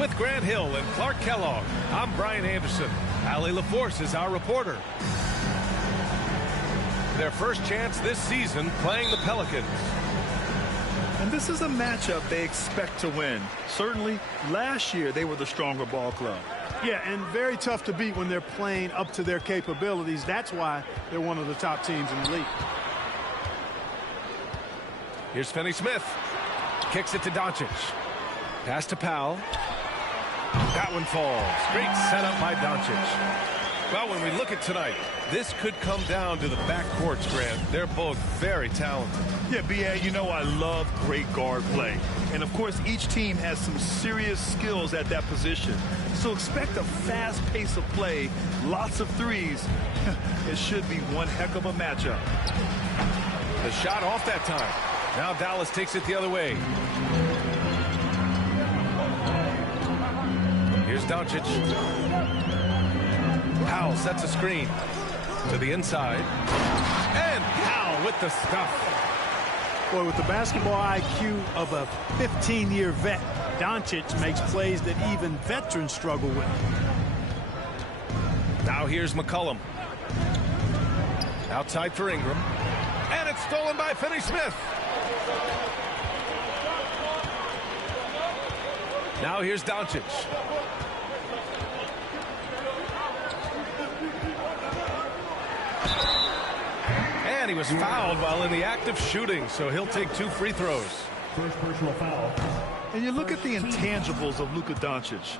With Grant Hill and Clark Kellogg, I'm Brian Anderson. Allie LaForce is our reporter. Their first chance this season playing the Pelicans. And this is a matchup they expect to win. Certainly, last year they were the stronger ball club. Yeah, and very tough to beat when they're playing up to their capabilities. That's why they're one of the top teams in the league. Here's Finney-Smith. Kicks it to Doncic. Pass to Powell. That one falls. Great setup by Doncic. Well, when we look at tonight, this could come down to the backcourts, Grant. They're both very talented. Yeah, B.A., you know I love great guard play. And, of course, each team has some serious skills at that position. So expect a fast pace of play, lots of threes. It should be one heck of a matchup. The shot off that time. Now Dallas takes it the other way. Here's Doncic. Powell sets a screen to the inside. And Powell with the stuff. Boy, with the basketball IQ of a 15-year vet, Doncic makes plays that even veterans struggle with. Now here's McCollum. Outside for Ingram. And it's stolen by Finney-Smith. Now here's Doncic. And he was fouled while in the act of shooting, so he'll take 2 free throws. First personal foul. And you look at the intangibles of Luka Doncic.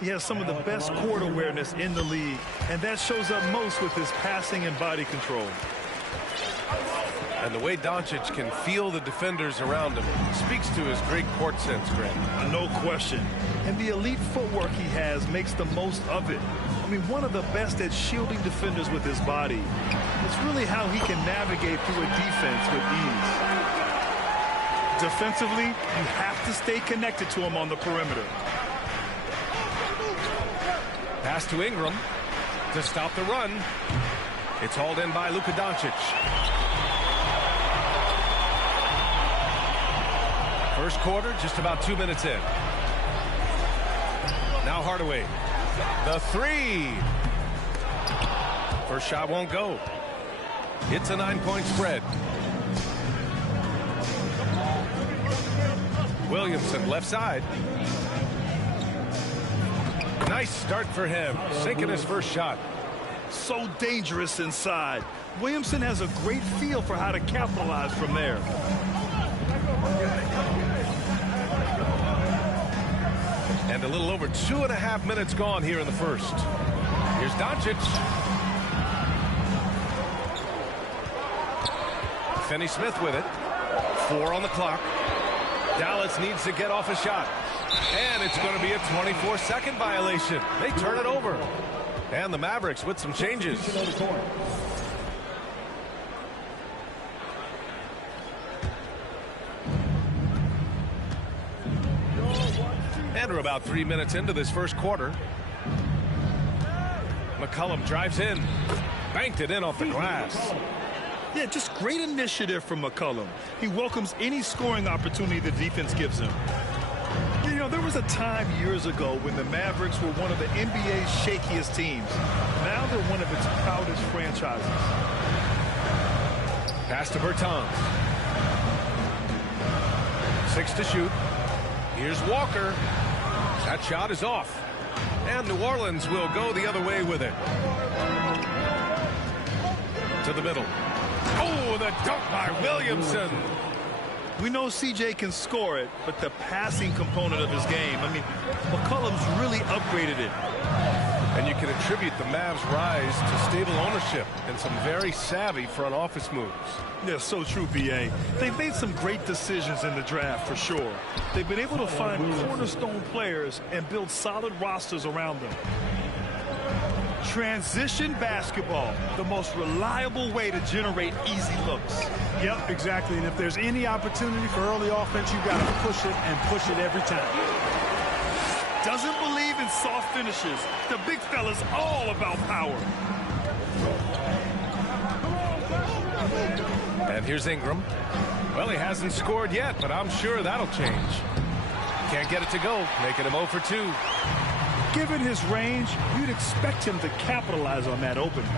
He has some of the best court awareness in the league, and that shows up most with his passing and body control. And the way Doncic can feel the defenders around him speaks to his great court sense, Grant. No question. And the elite footwork he has makes the most of it. I mean, one of the best at shielding defenders with his body. It's really how he can navigate through a defense with ease. Defensively, you have to stay connected to him on the perimeter. Pass to Ingram to stop the run. It's hauled in by Luka Doncic. First quarter, just about 2 minutes in. Now Hardaway. The three. First shot won't go. It's a 9-point spread. Williamson left side. Nice start for him. Sinking his first shot. So dangerous inside. Williamson has a great feel for how to capitalize from there. And a little over 2.5 minutes gone here in the first. Here's Doncic. Finney-Smith with it. 4 on the clock. Dallas needs to get off a shot. And it's going to be a 24-second violation. They turn it over. And the Mavericks with some changes. And we're about 3 minutes into this first quarter. McCollum drives in. Banked it in off the glass. Yeah, just great initiative from McCollum. He welcomes any scoring opportunity the defense gives him. You know, there was a time years ago when the Mavericks were one of the NBA's shakiest teams. Now they're one of its proudest franchises. Pass to Bertans. 6 to shoot. Here's Walker. That shot is off. And New Orleans will go the other way with it. To the middle. Oh, the dunk by Williamson. We know CJ can score it, but the passing component of his game, I mean, McCollum's really upgraded it. And you can attribute the Mavs' rise to stable ownership and some very savvy front office moves. Yeah, so true, B.A. They've made some great decisions in the draft, for sure. They've been able to find cornerstone players and build solid rosters around them. Transition basketball, the most reliable way to generate easy looks. Yep, exactly. And if there's any opportunity for early offense, you've got to push it and push it every time. Doesn't believe in soft finishes. The big fella's all about power. And here's Ingram. Well, he hasn't scored yet, but I'm sure that'll change. Can't get it to go, making him 0 for 2. Given his range, you'd expect him to capitalize on that opening.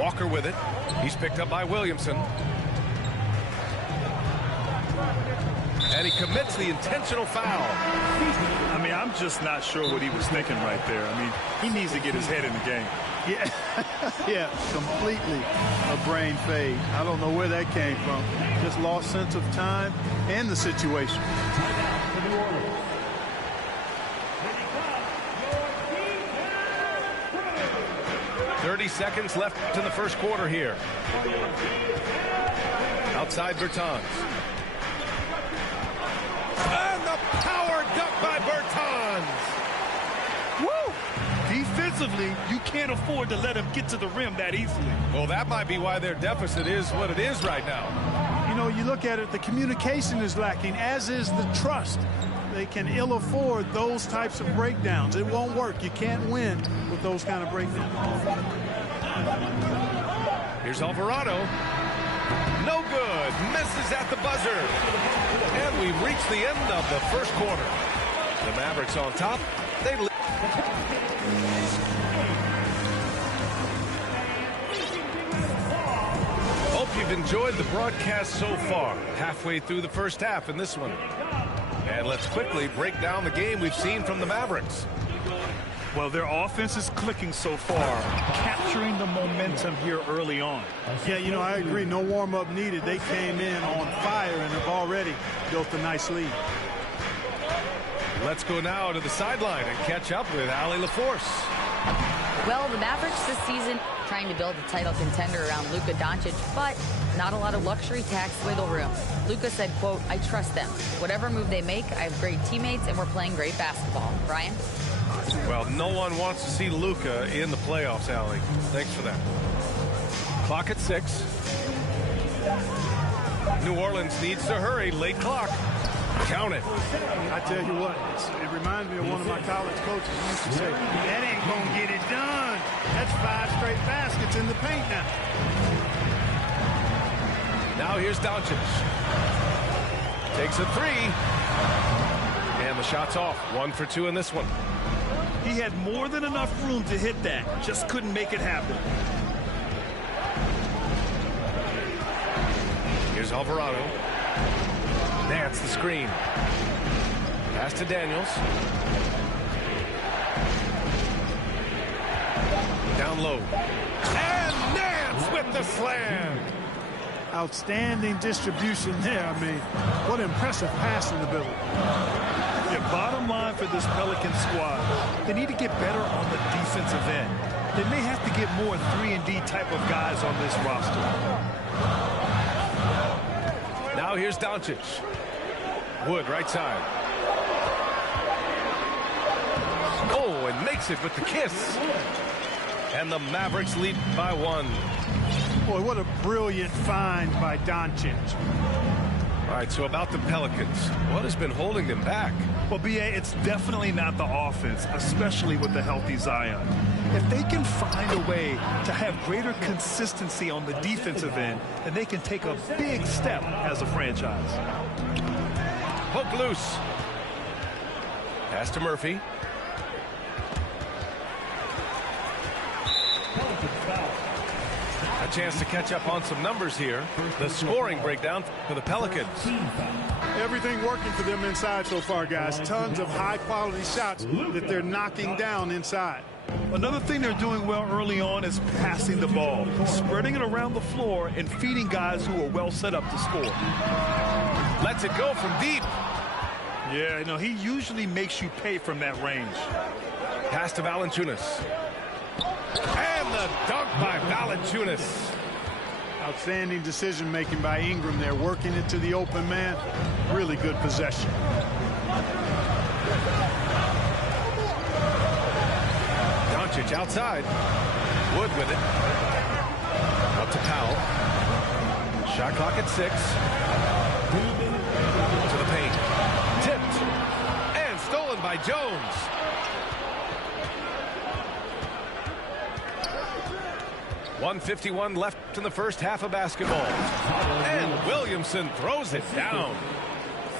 Walker with it. He's picked up by Williamson. And he commits the intentional foul. I mean, I'm just not sure what he was thinking right there. I mean, he needs to get his head in the game. Yeah, yeah, completely a brain fade. I don't know where that came from. Just lost sense of time and the situation. 30 seconds left in the first quarter here. Outside Bertans. And the power dunk by Bertans. Woo! Defensively, you can't afford to let him get to the rim that easily. Well, that might be why their deficit is what it is right now. You know, you look at it, the communication is lacking, as is the trust. They can ill afford those types of breakdowns. It won't work. You can't win with those kind of breakdowns. Here's Alvarado. No good. Misses at the buzzer. And we've reached the end of the first quarter. The Mavericks on top. They hope you've enjoyed the broadcast so far. Halfway through the first half in this one. And let's quickly break down the game we've seen from the Mavericks. Well, their offense is clicking so far, capturing the momentum here early on. Yeah, you know, I agree. No warm-up needed. They came in on fire and have already built a nice lead. Let's go now to the sideline and catch up with Allie LaForce. Well, the Mavericks this season trying to build a title contender around Luka Doncic, but not a lot of luxury tax wiggle room. Luka said, quote, "I trust them. Whatever move they make, I have great teammates and we're playing great basketball." Brian? Well, no one wants to see Luka in the playoffs, Allie. Thanks for that. Clock at 6. New Orleans needs to hurry. Late clock. Count it. I tell you what, it reminds me of one of my college coaches who used to say, "That ain't going to get it done. That's 5 straight baskets in the paint now." Now here's Doncic. Takes a 3. And the shot's off. 1 for 2 in this one. He had more than enough room to hit that. Just couldn't make it happen. Here's Alvarado. Nance the screen. Pass to Daniels. Down low. And Nance with the slam. Outstanding distribution there. I mean, what impressive passing ability. Yeah, bottom line for this Pelican squad, they need to get better on the defensive end. they may have to get more 3-and-D type of guys on this roster. Now here's Doncic. Wood, right side. Oh, and makes it with the kiss. And the Mavericks lead by 1. Boy, what a brilliant find by Doncic. All right, so about the Pelicans, what has been holding them back? Well, B.A., it's definitely not the offense, especially with the healthy Zion. If they can find a way to have greater consistency on the defensive end, then they can take a big step as a franchise. Poke loose. Pass to Murphy. A chance to catch up on some numbers here. The scoring breakdown for the Pelicans. Everything working for them inside so far, guys. Tons of high-quality shots that they're knocking down inside. Another thing they're doing well early on is passing the ball, spreading it around the floor and feeding guys who are well set up to score. Lets it go from deep. Yeah, he usually makes you pay from that range. Pass to Valanciunas. And the dunk by Valanciunas. Outstanding decision-making by Ingram there, working it to the open man. Really good possession. Doncic outside. Wood with it. Up to Powell. Shot clock at 6. To the paint. Tipped. And stolen by Jones. .151 left in the first half of basketball. And Williamson throws it down.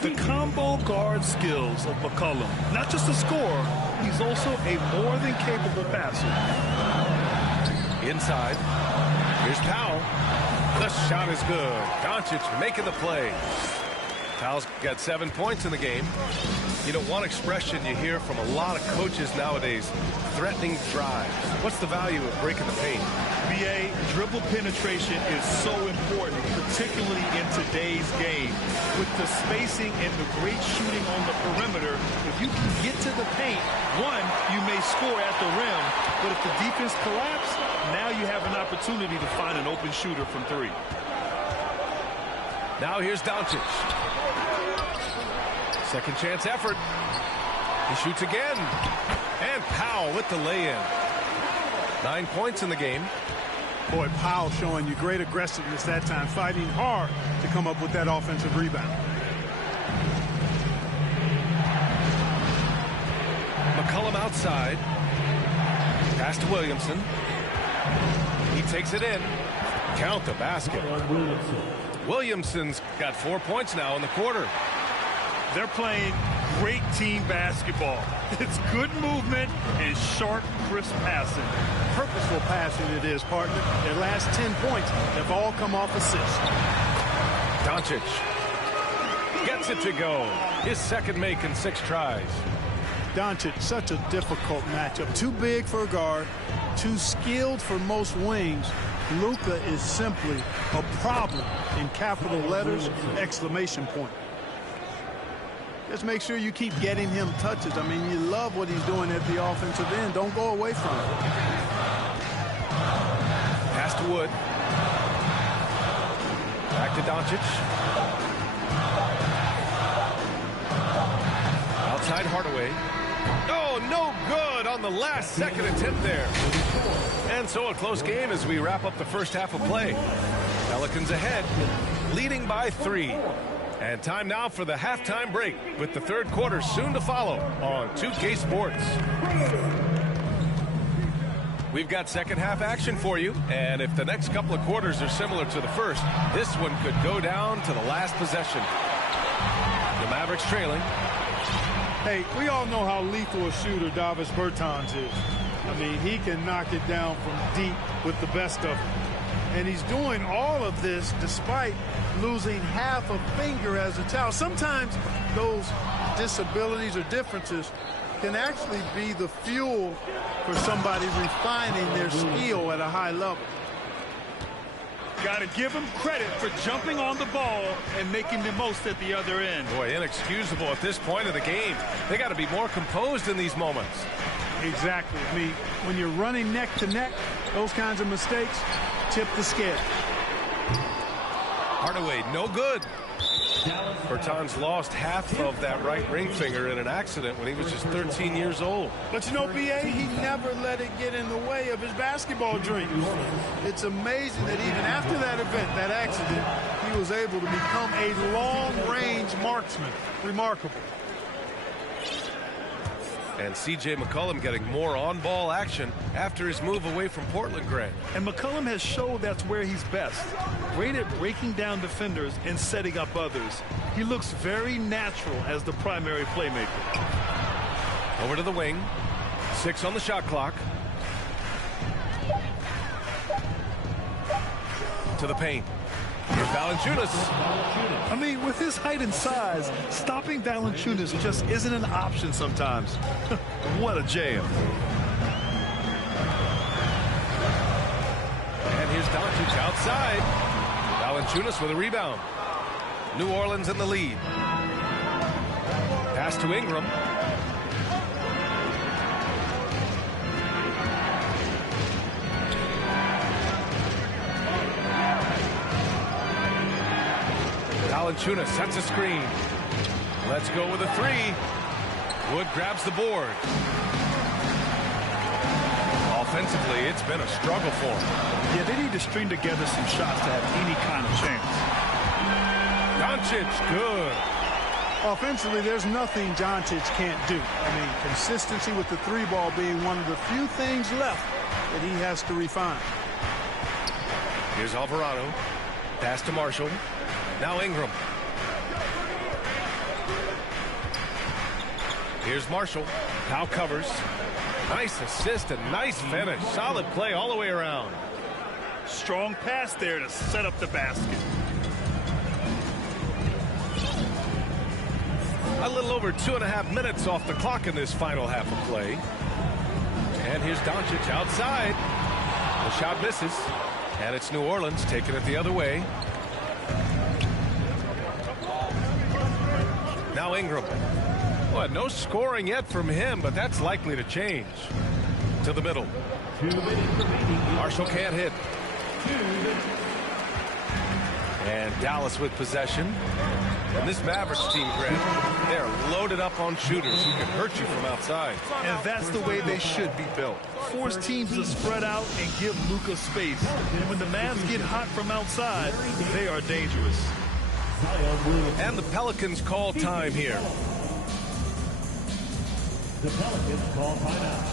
The combo guard skills of McCollum. Not just a scorer, he's also a more than capable passer. Inside. Here's Powell. The shot is good. Doncic making the play. Powell's got 7 points in the game. One expression you hear from a lot of coaches nowadays, threatening drive. What's the value of breaking the paint? B.A., dribble penetration is so important, particularly in today's game. With the spacing and the great shooting on the perimeter, if you can get to the paint, you may score at the rim, but if the defense collapses, now you have an opportunity to find an open shooter from 3. Now here's Doncic. Second chance effort. He shoots again. And Powell with the lay-in. 9 points in the game. Boy, Powell showing you great aggressiveness that time, fighting hard to come up with that offensive rebound. McCollum outside. Pass to Williamson. He takes it in. Count the basket. Williamson's got 4 points now in the quarter. They're playing great team basketball. It's good movement and sharp, crisp passing. Purposeful passing it is, partner. Their last 10 points have all come off assists. Doncic gets it to go. His second make in 6 tries. Doncic, such a difficult matchup. Too big for a guard, too skilled for most wings. Luka is simply a problem in capital letters, exclamation point. Just make sure you keep getting him touches. I mean, you love what he's doing at the offensive end. Don't go away from it. Pass to Wood. Back to Doncic. Outside Hardaway. Oh, no good on the last second attempt there. And so a close game as we wrap up the first half of play. Pelicans ahead, leading by 3. And time now for the halftime break with the third quarter soon to follow on 2K Sports. We've got second half action for you, and if the next couple of quarters are similar to the first, this one could go down to the last possession. The Mavericks trailing. Hey, we all know how lethal a shooter Davis Bertans is. I mean, he can knock it down from deep with the best of them. And he's doing all of this despite losing half a finger as a child. Sometimes those disabilities or differences can actually be the fuel for somebody refining their skill at a high level. Got to give him credit for jumping on the ball and making the most at the other end. Boy, inexcusable at this point of the game. They got to be more composed in these moments. Exactly. I mean, when you're running neck to neck, those kinds of mistakes tip the scale. Hardaway, no good. Bertans lost half of that right ring finger in an accident when he was just 13 years old. But you know, B.A., he never let it get in the way of his basketball dreams. It's amazing that even after that event, that accident, he was able to become a long-range marksman. Remarkable. And C.J. McCollum getting more on-ball action after his move away from Portland, Grant. And McCollum has showed that's where he's best. Great at breaking down defenders and setting up others. He looks very natural as the primary playmaker. Over to the wing. 6 on the shot clock. To the paint. Here's Valanciunas. I mean, with his height and size, stopping Valanciunas just isn't an option sometimes. What a jam. And here's Doncic outside. Valanciunas with a rebound. New Orleans in the lead. Pass to Ingram. Valanciunas sets a screen. Let's go with a 3. Wood grabs the board. Offensively, it's been a struggle for him. Yeah, they need to string together some shots to have any kind of chance. Doncic, good. Offensively, there's nothing Doncic can't do. I mean, consistency with the 3-ball being one of the few things left that he has to refine. Here's Alvarado. Pass to Marshall. Now Ingram. Here's Marshall. Powell covers. Nice assist and nice finish. Solid play all the way around. Strong pass there to set up the basket. A little over 2.5 minutes off the clock in this final half of play. And here's Doncic outside. The shot misses. And it's New Orleans taking it the other way. Now Ingram. Well, no scoring yet from him, but that's likely to change. To the middle. Marshall can't hit. And Dallas with possession. And this Mavericks team, Grant, they're loaded up on shooters who can hurt you from outside. And that's the way they should be built. Force teams to spread out and give Luka space. And when the Mavs get hot from outside, they are dangerous. And the Pelicans call time here. The Pelicans call timeout.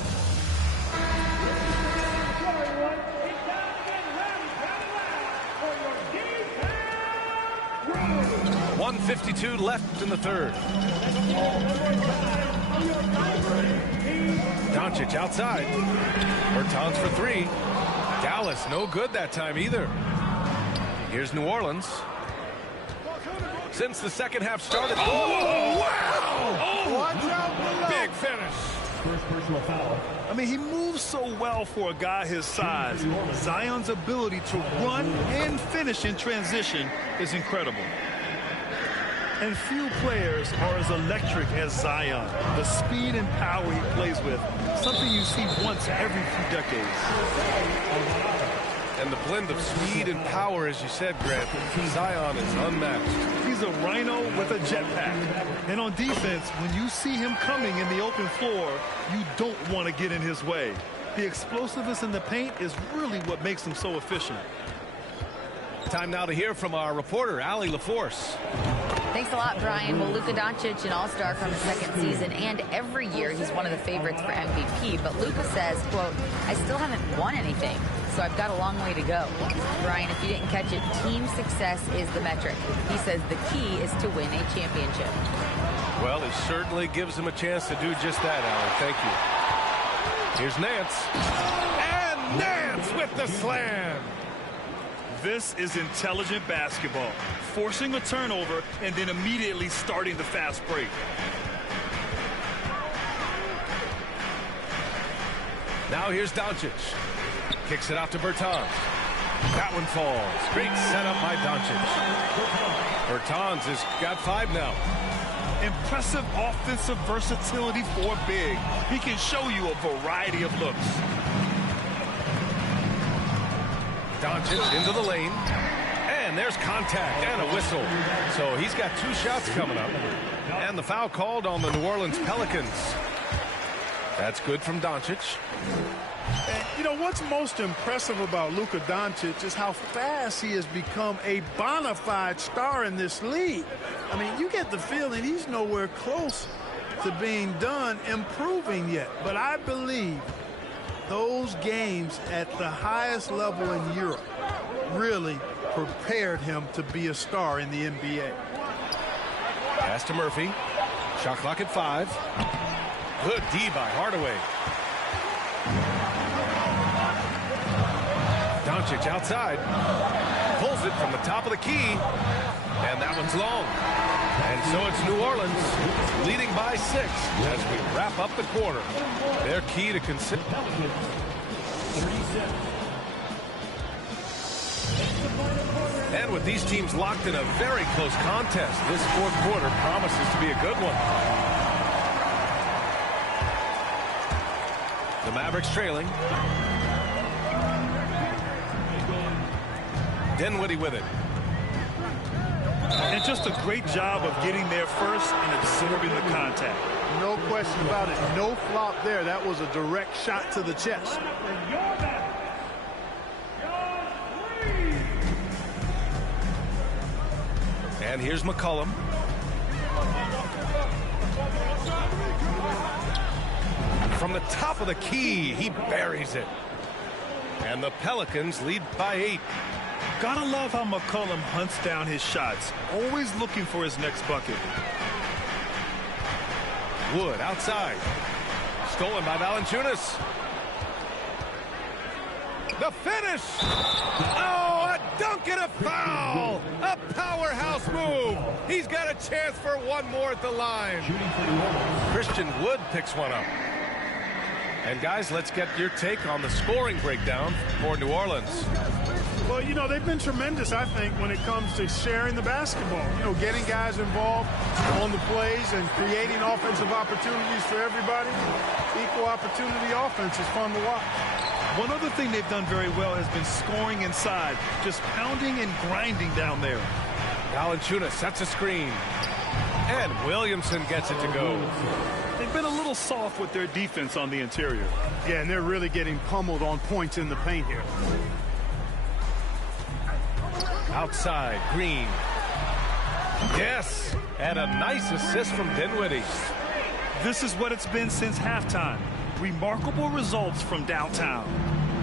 1:52 left in the third. Doncic outside. Bertans for 3. Dallas no good that time either. Here's New Orleans. Since the second half started. Oh, wow! Oh, big finish. First personal foul. I mean, he moves so well for a guy his size. Zion's ability to run and finish in transition is incredible. And few players are as electric as Zion. The speed and power he plays with, something you see once every few decades. And the blend of speed and power, as you said, Grant, Zion is unmatched. He's a rhino with a jetpack. And on defense, when you see him coming in the open floor, you don't want to get in his way. The explosiveness in the paint is really what makes him so efficient. Time now to hear from our reporter, Allie LaForce. Thanks a lot, Brian. Well, Luka Doncic, an all-star from his second season, and every year he's one of the favorites for MVP. But Luka says, quote, I still haven't won anything, so I've got a long way to go. Brian, if you didn't catch it, team success is the metric. He says the key is to win a championship. Well, it certainly gives him a chance to do just that, Allie. Thank you. Here's Nance. And Nance with the slam. This is intelligent basketball. Forcing a turnover and then immediately starting the fast break. Now here's Doncic. Kicks it out to Bertans. That one falls. Great setup by Doncic. Bertans has got 5 now. Impressive offensive versatility for big. He can show you a variety of looks. Doncic into the lane. And there's contact and a whistle. So he's got 2 shots coming up. And the foul called on the New Orleans Pelicans. That's good from Doncic. And, you know, what's most impressive about Luka Doncic is how fast he has become a bona fide star in this league. I mean, you get the feeling he's nowhere close to being done improving yet. But I believe those games at the highest level in Europe really prepared him to be a star in the NBA. Pass to Murphy. Shot clock at 5. Good D by Hardaway. Doncic outside. Pulls it from the top of the key. And that one's long. And so it's New Orleans leading by 6 as we wrap up the quarter. Their key to consider. And with these teams locked in a very close contest, this 4th quarter promises to be a good one. The Mavericks trailing. Dinwiddie with it. And just a great job of getting there first and absorbing the contact. No question about it. No flop there. That was a direct shot to the chest. And here's McCollum. From the top of the key, he buries it. And the Pelicans lead by 8. Gotta love how McCollum hunts down his shots, always looking for his next bucket. Wood outside. Stolen by Valanciunas. The finish! Oh, a dunk and a foul! A powerhouse move! He's got a chance for one more at the line. Christian Wood picks one up. And guys, let's get your take on the scoring breakdown for New Orleans. Well, you know, they've been tremendous, I think, when it comes to sharing the basketball. You know, getting guys involved on the plays and creating offensive opportunities for everybody. Equal opportunity offense is fun to watch. One other thing they've done very well has been scoring inside, just pounding and grinding down there. Valanciunas sets a screen. And Williamson gets it to go. They've been a little soft with their defense on the interior. Yeah, and they're really getting pummeled on points in the paint here. Outside, Green. Yes, and a nice assist from Dinwiddie. This is what it's been since halftime. Remarkable results from downtown.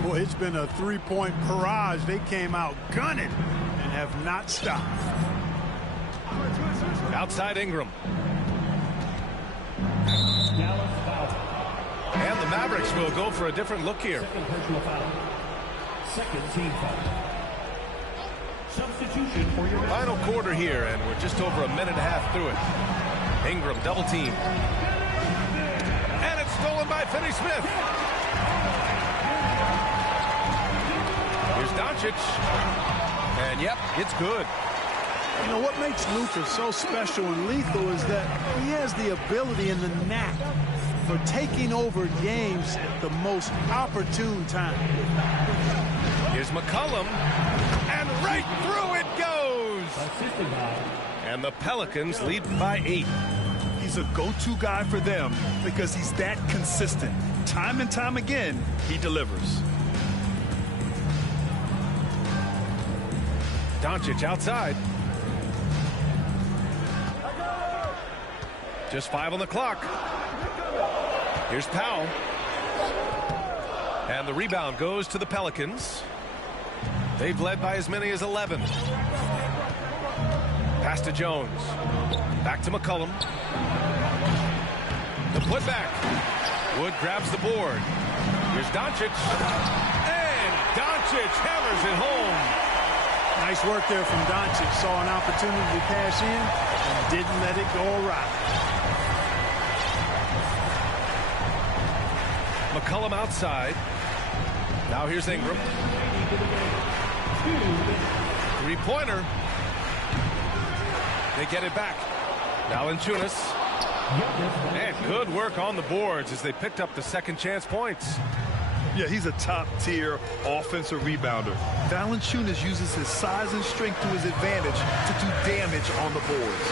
Boy, it's been a three-point barrage. They came out gunning and have not stopped. Outside Ingram. And the Mavericks will go for a different look here. Second team foul. Substitution for your Final quarter here, and we're just over a minute and a half through it. Ingram double team. And it's stolen by Finney-Smith. Here's Doncic. And yep, it's good. You know, what makes Luka so special and lethal is that he has the ability and the knack for taking over games at the most opportune time. Here's McCollum. And right through it goes. And the Pelicans lead by 8. He's a go-to guy for them because he's that consistent. Time and time again, he delivers. Doncic outside. Just 5 on the clock. Here's Powell. And the rebound goes to the Pelicans. They've led by as many as 11. Pass to Jones. Back to McCollum. The putback. Wood grabs the board. Here's Doncic. And Doncic hammers it home. Nice work there from Doncic. Saw an opportunity to cash in and didn't let it go awry. McCollum outside. Now here's Ingram. Three-pointer. They get it back. Valanciunas. And good work on the boards as they picked up the second chance points. Yeah, he's a top-tier offensive rebounder. Valanciunas uses his size and strength to his advantage to do damage on the boards.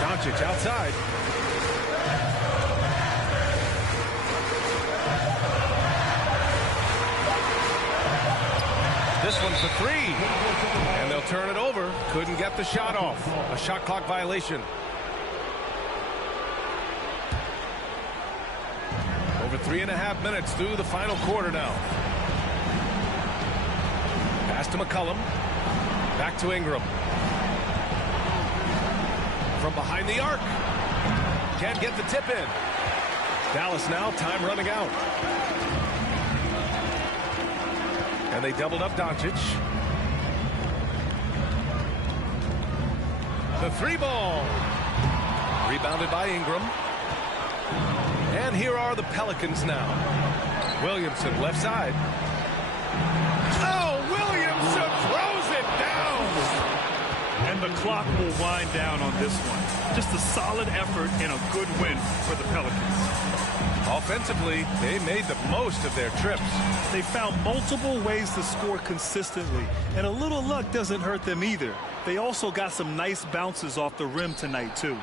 Doncic outside. This one's a three. And they'll turn it over. Couldn't get the shot off. A shot clock violation. Over 3.5 minutes through the final quarter now. Pass to McCollum. Back to Ingram. From behind the arc. Can't get the tip in. Dallas now, time running out. And they doubled up Doncic. The three ball. Rebounded by Ingram. And here are the Pelicans now. Williamson left side. Oh, Williamson throws it down. And the clock will wind down on this one. Just a solid effort and a good win for the Pelicans. Offensively, they made the most of their trips. They found multiple ways to score consistently, and a little luck doesn't hurt them either. They also got some nice bounces off the rim tonight, too.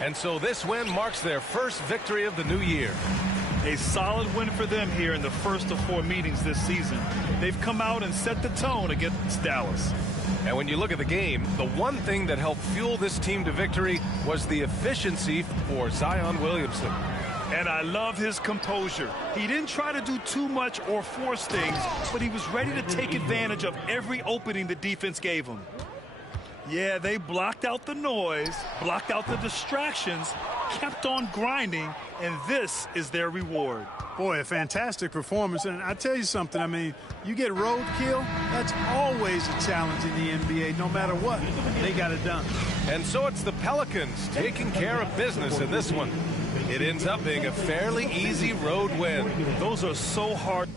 And so this win marks their first victory of the new year. A solid win for them here in the first of 4 meetings this season. They've come out and set the tone against Dallas. And when you look at the game, the one thing that helped fuel this team to victory was the efficiency for Zion Williamson. And I love his composure. He didn't try to do too much or force things, but he was ready to take advantage of every opening the defense gave him. Yeah, they blocked out the noise, blocked out the distractions, kept on grinding, and this is their reward. Boy, a fantastic performance. And I tell you something, I mean, you get roadkill, that's always a challenge in the NBA. No matter what, they got it done. And so it's the Pelicans taking care of business in this one. It ends up being a fairly easy road win. Those are so hard.